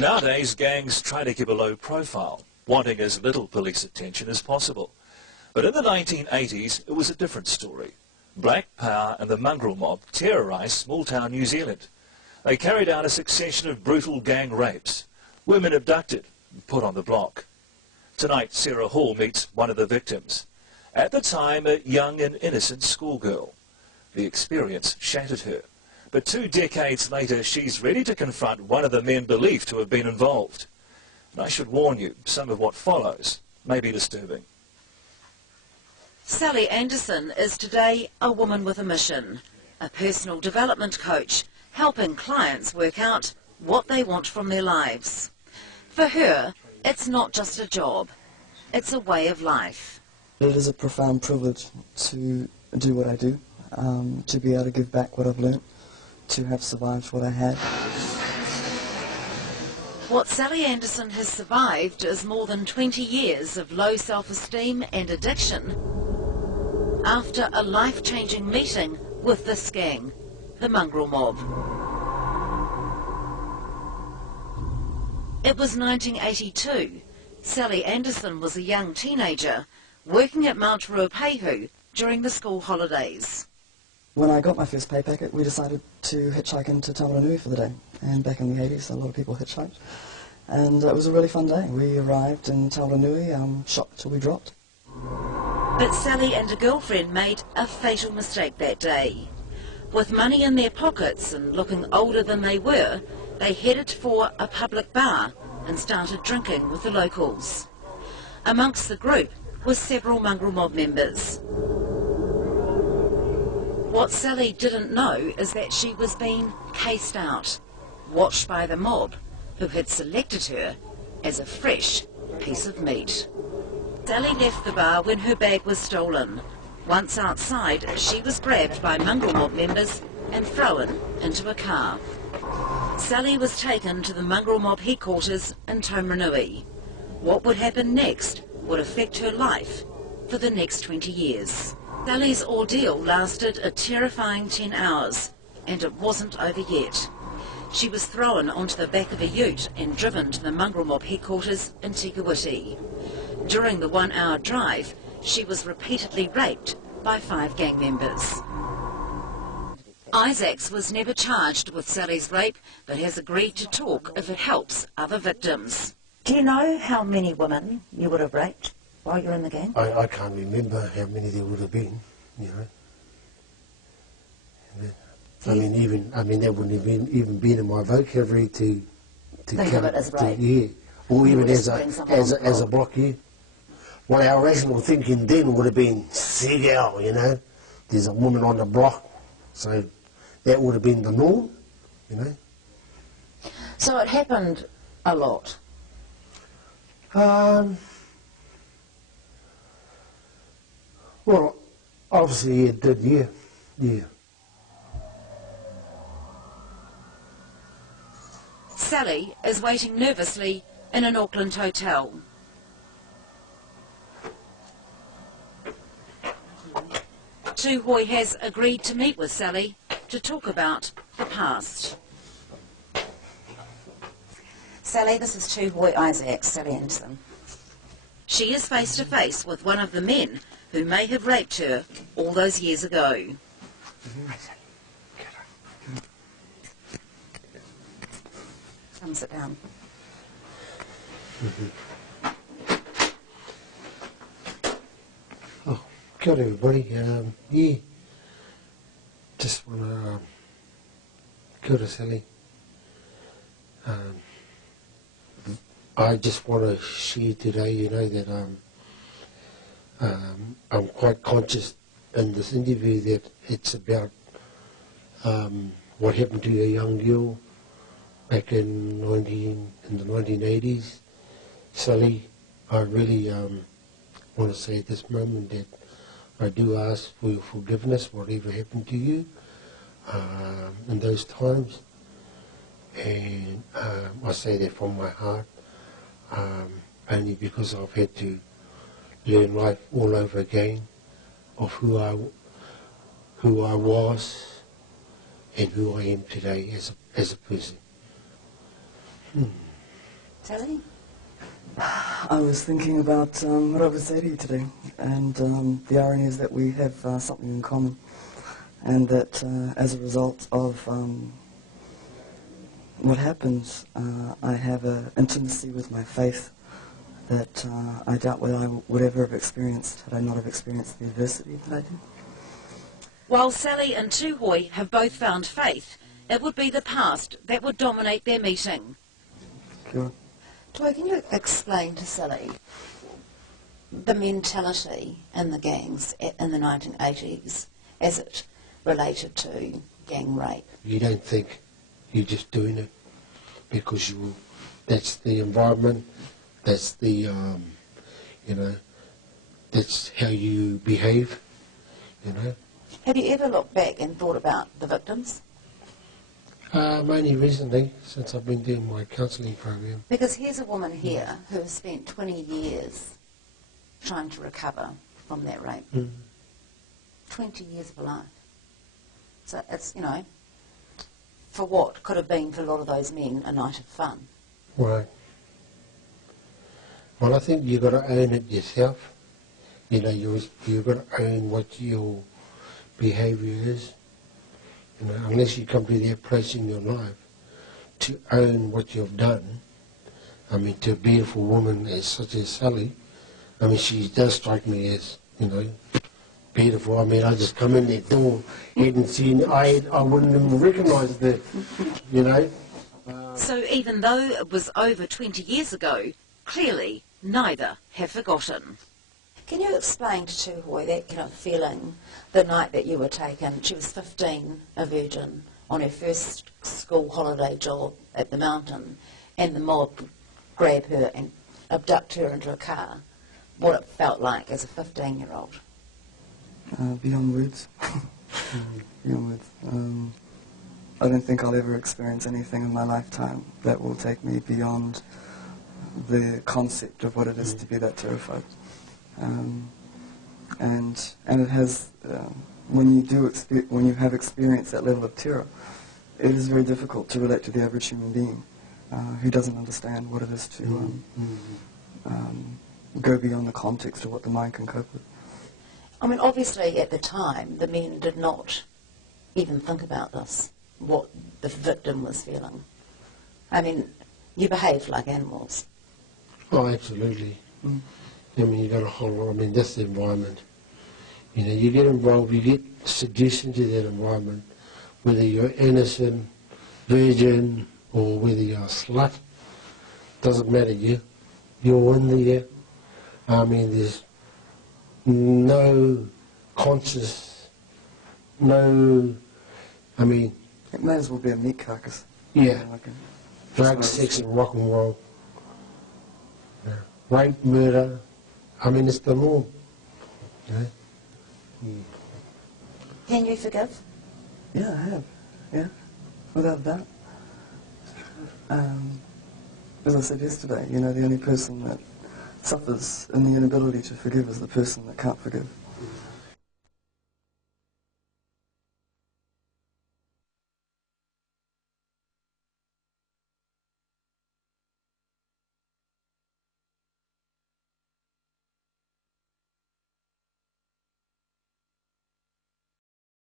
Nowadays, gangs try to keep a low profile, wanting as little police attention as possible. But in the 1980s, it was a different story. Black Power and the Mongrel Mob terrorised small-town New Zealand. They carried out a succession of brutal gang rapes, women abducted and put on the block. Tonight, Sarah Hall meets one of the victims. At the time, a young and innocent schoolgirl. The experience shattered her. But 2 decades later, she's ready to confront one of the men believed to have been involved. And I should warn you, some of what follows may be disturbing. Sally Anderson is today a woman with a mission, a personal development coach, helping clients work out what they want from their lives. For her, it's not just a job, it's a way of life. It is a profound privilege to do what I do, to be able to give back what I've learnt, to have survived what I had. What Sally Anderson has survived is more than 20 years of low self-esteem and addiction after a life-changing meeting with this gang, the Mongrel Mob. It was 1982. Sally Anderson was a young teenager working at Mount Ruapehu during the school holidays. When I got my first pay packet, we decided to hitchhike into Tamanui for the day. And back in the 80s, a lot of people hitchhiked. And it was a really fun day. We arrived in Tamanui, shocked till we dropped. But Sally and a girlfriend made a fatal mistake that day. With money in their pockets and looking older than they were, they headed for a public bar and started drinking with the locals. Amongst the group were several Mongrel Mob members. What Sally didn't know is that she was being cased out, watched by the mob, who had selected her as a fresh piece of meat. Sally left the bar when her bag was stolen. Once outside, she was grabbed by Mongrel Mob members and thrown into a car. Sally was taken to the Mongrel Mob headquarters in Taumarunui. What would happen next would affect her life for the next 20 years. Sally's ordeal lasted a terrifying 10 hours, and it wasn't over yet. She was thrown onto the back of a ute and driven to the Mongrel Mob headquarters in Tikawiti. During the 1-hour drive, she was repeatedly raped by 5 gang members. Isaacs was never charged with Sally's rape, but has agreed to talk if it helps other victims. Do you know how many women you would have raped while you're in the gang? I can't remember how many there would have been, you know. I mean, that wouldn't have even been in my vocabulary to think of it as rape. Yeah, or even as a block, yeah. Well, our rational thinking then would have been, Seagull, you know, there's a woman on the block, so that would have been the norm, you know. So it happened a lot? Well, obviously it did, yeah. Sally is waiting nervously in an Auckland hotel. Tuhoi has agreed to meet with Sally to talk about the past. Sally, this is Tuhoi Isaacs, Sally Anderson. She is face to face with one of the men who may have raped her all those years ago. Come sit down. Oh, kia ora everybody. Yeah, just want to kia ora Sally. I just want to share today, you know, that I'm quite conscious in this interview that it's about what happened to a young girl back in the 1980s. Sally, I really want to say at this moment that I do ask for your forgiveness, whatever happened to you in those times. And I say that from my heart, only because I've had to learn life all over again of who I was and who I am today as a person. Sally? I was thinking about what I would say to you today, and the irony is that we have something in common, and that as a result of what happens, I have an intimacy with my faith that I doubt whether I would ever have experienced had I not have experienced the adversity that I did. While Sally and Tūhoe have both found faith, it would be the past that would dominate their meeting. Sure. Tūhoe, can you explain to Sally the mentality in the gangs in the 1980s as it related to gang rape? You don't think, you're just doing it because that's the environment, that's the, you know, that's how you behave, you know. Have you ever looked back and thought about the victims? Only recently, since I've been doing my counselling program. Because here's a woman here who has spent 20 years trying to recover from that rape. 20 years of her life. So it's, you know, for what could have been for a lot of those men a night of fun. Right. Well, I think you've got to own it yourself. You know, you've got to own what your behaviour is. You know, unless you come to that place in your life to own what you've done. I mean, to a beautiful woman as such as Sally, I mean, she does strike me as, you know, beautiful. I mean, I just come in that door, hadn't seen, I wouldn't even recognise the, you know. So even though it was over 20 years ago, clearly neither have forgotten. Can you explain to Tūhoe that kind of feeling the night that you were taken? She was 15, a virgin, on her first school holiday job at the mountain, and the mob grab her and abduct her into a car. What it felt like as a 15-year-old? Beyond words. Beyond words. I don't think I'll ever experience anything in my lifetime that will take me beyond the concept of what it is to be that terrified. And it has, when you have experienced that level of terror, it is very difficult to relate to the average human being who doesn't understand what it is to go beyond the context of what the mind can cope with. I mean, obviously at the time, the men did not even think about this, what the victim was feeling. I mean, you behaved like animals. Oh, absolutely. I mean, you got a whole lot, I mean, that's the environment. You know, you get involved, you get seduced into that environment, whether you're innocent, virgin, or whether you're a slut, doesn't matter, you're in there. I mean, there's no conscious, no, I mean... It may as well be a meat carcass. Yeah. Like Drugs, sex and rock and roll. Yeah. Rape, murder, I mean, it's the norm. Yeah. Can you forgive? Yeah, I have. Yeah, without a doubt. As I said yesterday, you know, the only person that suffers in the inability to forgive is the person that can't forgive.